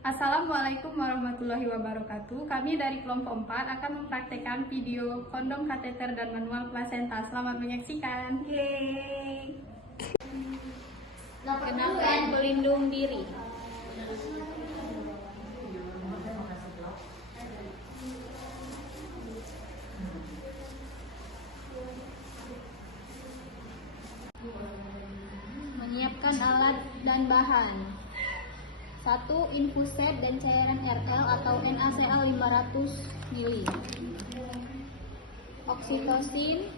Assalamualaikum warahmatullahi wabarakatuh. Kami dari kelompok 4 akan mempraktekkan video kondom, kateter, dan manual plasenta. Selamat menyaksikan. Yeay. Kenakan pelindung diri. Menyiapkan alat dan bahan. 1. Infus set dan cairan RL atau NaCl 500 ml. Oksitosin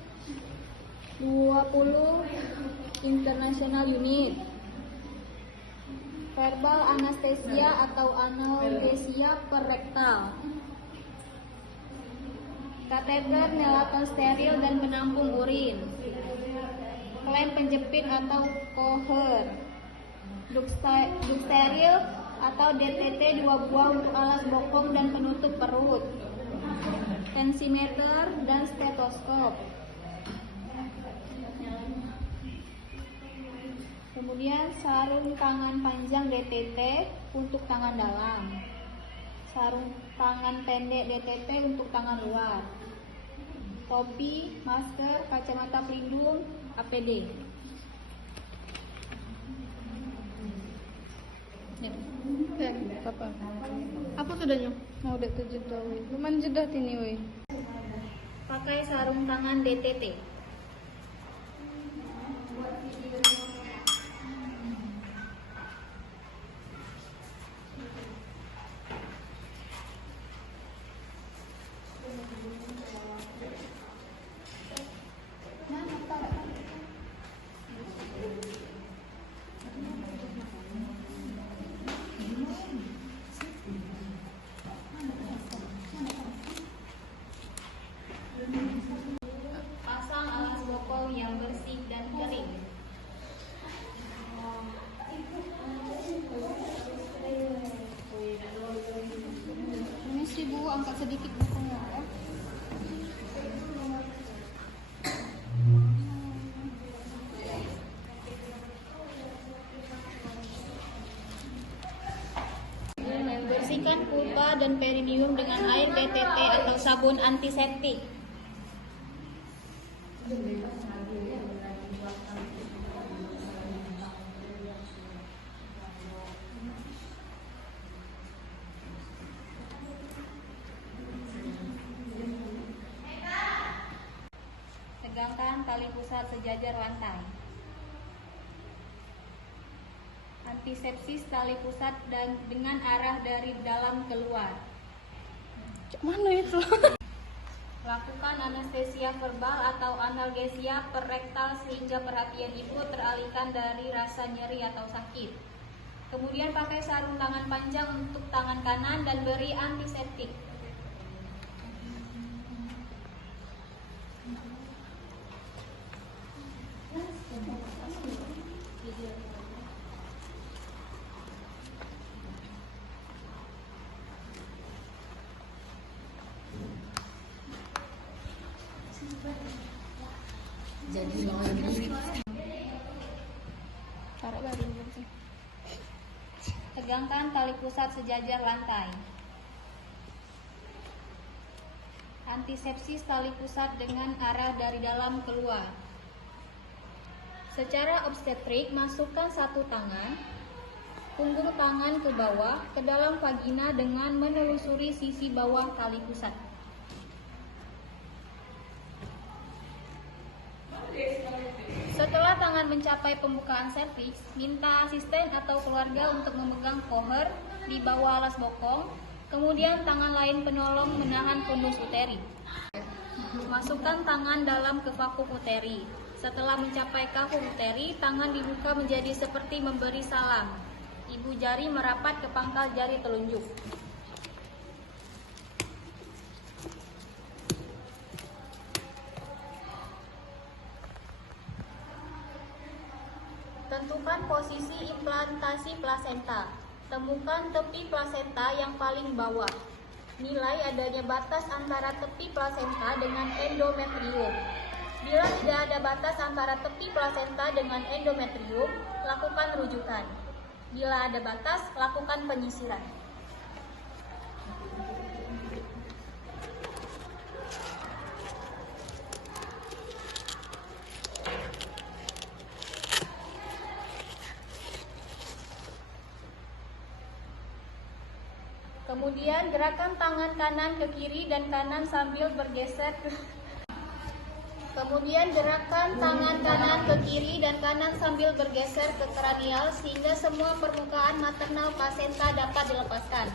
20 international unit. Verbal anestesia atau analgesia per rektal. Kateter neonatal steril dan penampung urin. Klem penjepit atau koher. Duk steril atau DTT 2 buah untuk alas bokong dan penutup perut. Tensimeter dan stetoskop. Kemudian sarung tangan panjang DTT untuk tangan dalam. Sarung tangan pendek DTT untuk tangan luar. Topi, masker, kacamata pelindung, APD. Apa sudahnya? Mau udah 7 tahun. Lumayan jeda ini, woi. Pakai sarung tangan DTT. Pasang alas bokong yang bersih dan kering. Ini sih Bu, angkat sedikit bukunya ya. Bersihkan vulva dan perineum dengan air BTT atau sabun antiseptik. Tegangkan tali pusat sejajar lantai. Antisepsis tali pusat dan dengan arah dari dalam keluar. Mana itu? Lakukan anestesia verbal atau analgesia per rektal sehingga perhatian ibu teralihkan dari rasa nyeri atau sakit. Kemudian pakai sarung tangan panjang untuk tangan kanan dan beri antiseptik. Tegangkan tali pusat sejajar lantai. Antisepsis tali pusat dengan arah dari dalam keluar. Secara obstetrik, masukkan satu tangan, punggung tangan ke bawah, ke dalam vagina dengan menelusuri sisi bawah tali pusat. Setelah tangan mencapai pembukaan serviks, minta asisten atau keluarga untuk memegang koher di bawah alas bokong, kemudian tangan lain penolong menahan fundus uteri. Masukkan tangan dalam ke vakum uteri. Setelah mencapai vakum uteri, tangan dibuka menjadi seperti memberi salam. Ibu jari merapat ke pangkal jari telunjuk. Tentukan posisi implantasi plasenta. Temukan tepi plasenta yang paling bawah. Nilai adanya batas antara tepi plasenta dengan endometrium. Bila tidak ada batas antara tepi plasenta dengan endometrium, lakukan rujukan. Bila ada batas, lakukan penyisiran. Kemudian gerakan tangan kanan ke kiri dan kanan sambil bergeser ke kranial sehingga semua permukaan maternal plasenta dapat dilepaskan.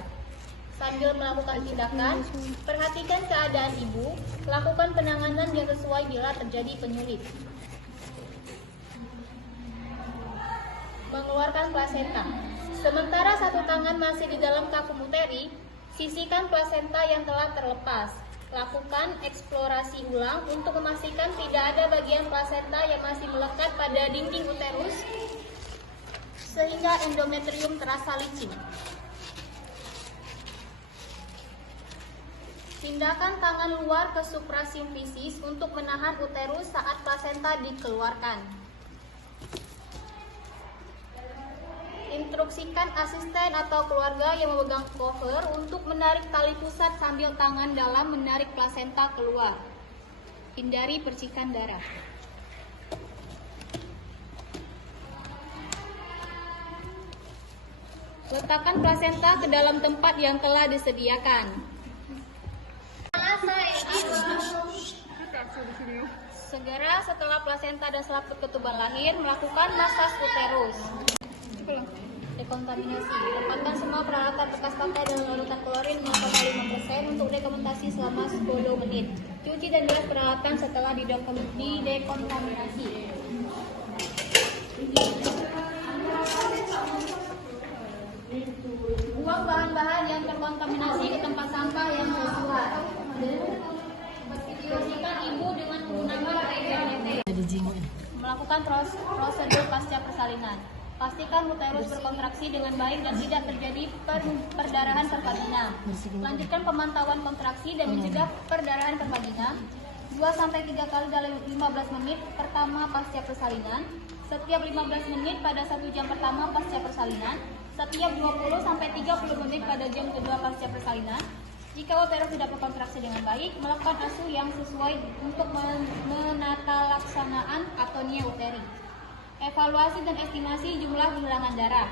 Sambil melakukan tindakan, perhatikan keadaan ibu, lakukan penanganan yang sesuai bila terjadi penyulit. Mengeluarkan plasenta. Sementara satu tangan masih di dalam vakum uteri, sisihkan plasenta yang telah terlepas. Lakukan eksplorasi ulang untuk memastikan tidak ada bagian plasenta yang masih melekat pada dinding uterus sehingga endometrium terasa licin. Tindakan tangan luar ke suprasimfisis untuk menahan uterus saat plasenta dikeluarkan. Instruksikan asisten atau keluarga yang memegang cover untuk menarik tali pusat sambil tangan dalam menarik plasenta keluar. Hindari percikan darah. Letakkan plasenta ke dalam tempat yang telah disediakan. Segera setelah plasenta dan selaput ketuban lahir, melakukan masas uterus. Dekontaminasi. Tempatkan semua peralatan bekas pakai dalam larutan klorin 0,5% untuk dekontaminasi selama 10 menit. Cuci dan bilas peralatan setelah didekontaminasi. Buang bahan-bahan yang terkontaminasi ke tempat sampah yang sesuai. Bersihkan ibu dengan menggunakan PPT. Melakukan prosedur pasca persalinan. Pastikan uterus berkontraksi dengan baik dan tidak terjadi perdarahan per vagina. Lanjutkan pemantauan kontraksi dan mencegah perdarahan per vagina 2-3 kali dalam 15 menit pertama pasca persalinan, setiap 15 menit pada 1 jam pertama pasca persalinan, setiap 20-30 menit pada jam kedua pasca persalinan. Jika uterus tidak berkontraksi dengan baik, melakukan ASU yang sesuai untuk menata laksanaan atonia uteri. Evaluasi dan estimasi jumlah kehilangan darah.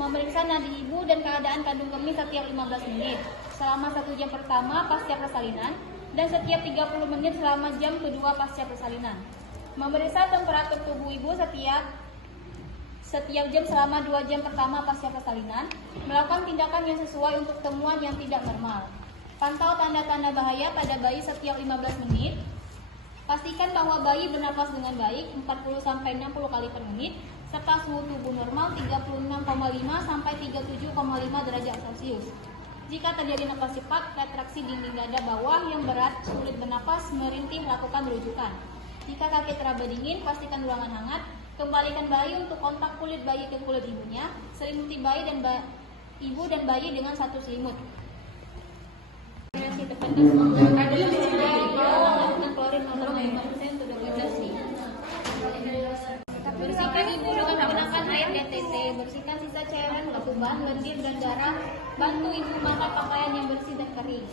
Memeriksa nadi ibu dan keadaan kandung kemih setiap 15 menit selama 1 jam pertama pasca persalinan dan setiap 30 menit selama jam kedua pasca persalinan. Memeriksa temperatur tubuh ibu setiap jam selama 2 jam pertama pasca persalinan. Melakukan tindakan yang sesuai untuk temuan yang tidak normal. Pantau tanda-tanda bahaya pada bayi setiap 15 menit. Pastikan bahwa bayi bernapas dengan baik 40-60 kali per menit, serta suhu tubuh normal 36,5-37,5 derajat Celcius. Jika terjadi napas cepat, retraksi dinding dada bawah yang berat, sulit bernapas, merintih, lakukan rujukan. Jika kaki teraba dingin, pastikan ruangan hangat. Kembalikan bayi untuk kontak kulit bayi ke kulit ibunya. Selimuti bayi dan ibu dan bayi dengan satu selimut. Bersihkan ibu dengan menggunakan air DTT. Bersihkan sisa cairan, letupan, lendir, dan darah. Bantu ibu memakai pakaian yang bersih dan kering.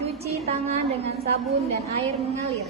Cuci tangan dengan sabun dan air mengalir.